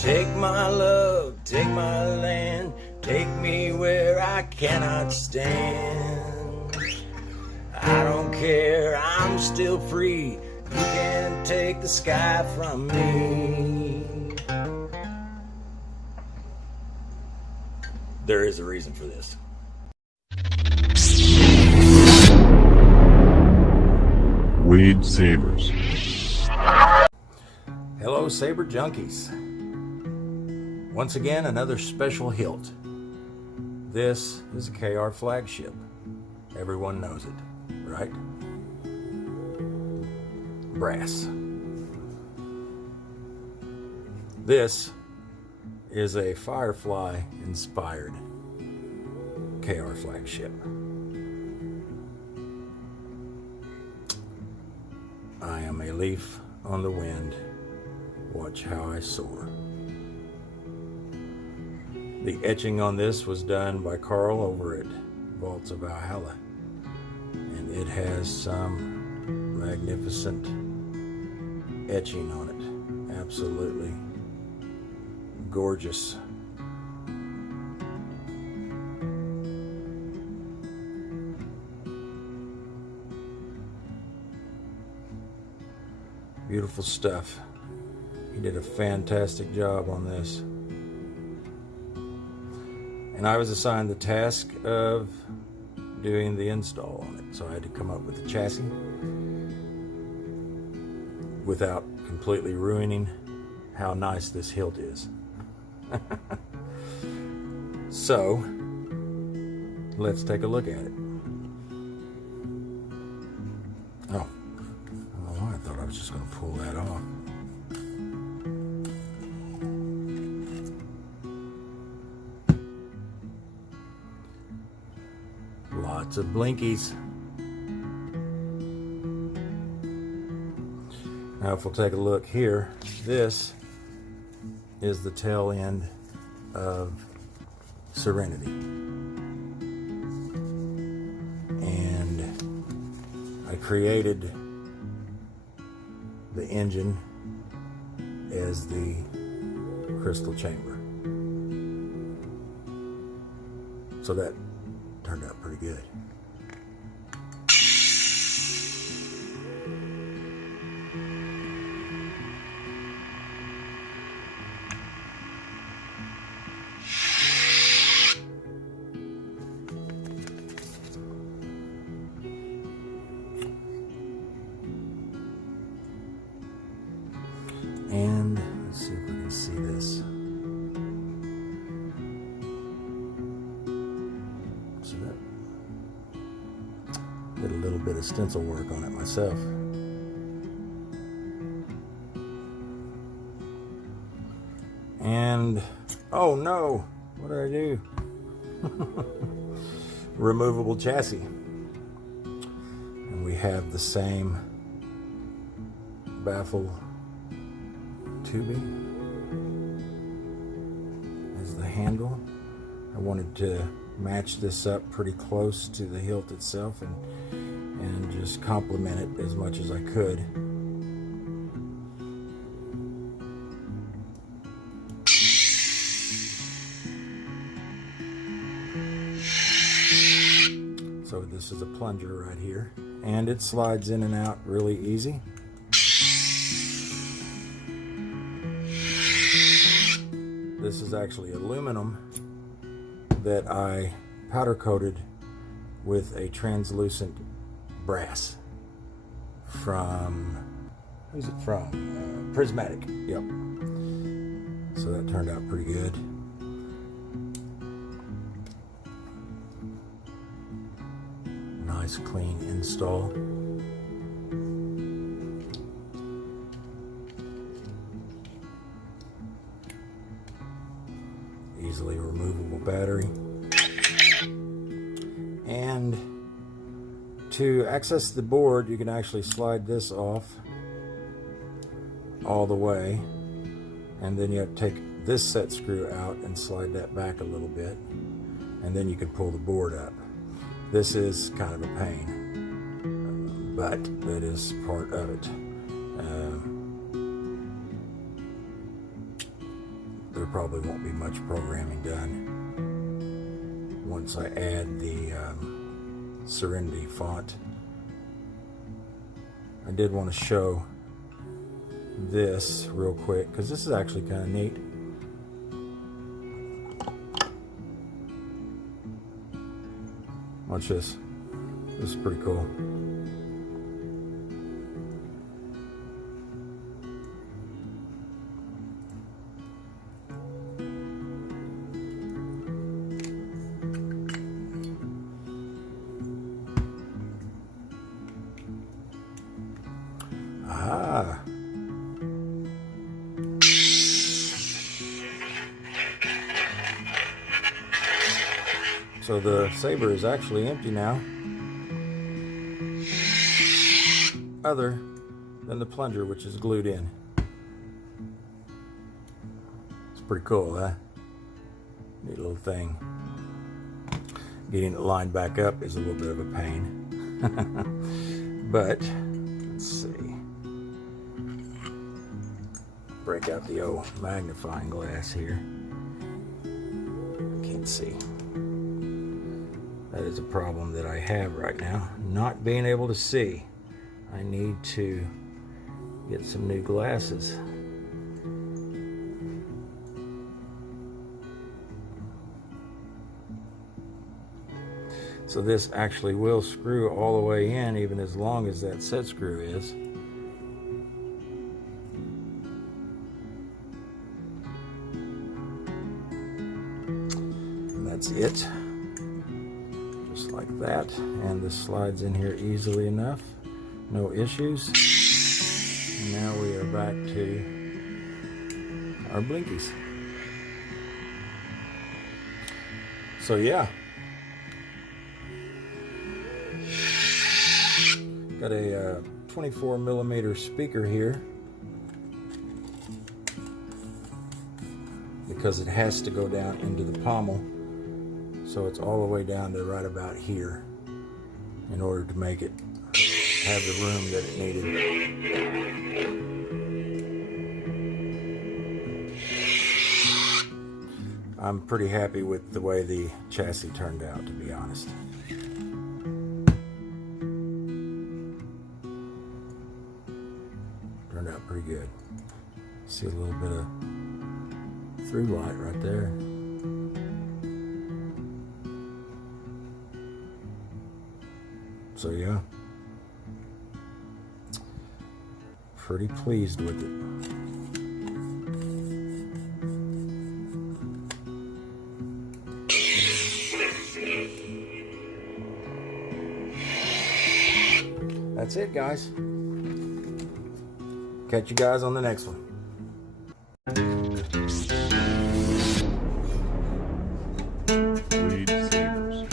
Take my love, take my land, take me where I cannot stand. I don't care, I'm still free. You can't take the sky from me. There is a reason for this. Wade Sabers. Hello, Saber Junkies. Once again, another special hilt. This is a KR Flagship. Everyone knows it, right? Brass. This is a Firefly-inspired KR Flagship. I am a leaf on the wind. Watch how I soar. The etching on this was done by Carl over at Vaults of Valhalla, and it has some magnificent etching on it. Absolutely gorgeous. Beautiful stuff. He did a fantastic job on this. And I was assigned the task of doing the install on it. So I had to come up with a chassis without completely ruining how nice this hilt is. So, let's take a look at it. Oh, I don't know why I thought I was just going to pull that off. Lots of blinkies. Now if we'll take a look here, this is the tail end of Serenity. And I created the engine as the crystal chamber. So that turned out pretty good. And let's see if we can see this. So that did a little bit of stencil work on it myself. And oh no, what did I do? Removable chassis. And we have the same baffle tubing as the handle. I wanted to match this up pretty close to the hilt itself and just complement it as much as I could. So this is a plunger right here, and it slides in and out really easy. This is actually aluminum that I powder coated with a translucent brass from, who's it from? Prismatic, yep. So that turned out pretty good. Nice clean install. Easily removable battery. And to access the board, you can actually slide this off all the way, and then you have to take this set screw out and slide that back a little bit, and then you can pull the board up. This is kind of a pain, but that is part of it. there probably won't be much programming done once I add the Serenity font. I did want to show this real quick because this is actually kind of neat. Watch this. This is pretty cool. Ah. So the saber is actually empty now, other than the plunger, which is glued in. It's pretty cool, huh? Neat little thing. Getting it lined back up is a little bit of a pain. But let's see. Break out the old magnifying glass here. Can't see. That is a problem that I have right now, not being able to see. I need to get some new glasses. So this actually will screw all the way in, even as long as that set screw is. And that's it. Just like that. And this slides in here easily enough. No issues. And now we are back to our blinkies. So yeah. Got a 24 millimeter speaker here because it has to go down into the pommel, so it's all the way down to right about here in order to make it have the room that it needed. I'm pretty happy with the way the chassis turned out, to be honest. Turned out pretty good. See a little bit of through light right there. So yeah, pretty pleased with it. That's it, guys. Catch you guys on the next one. Read Sabers.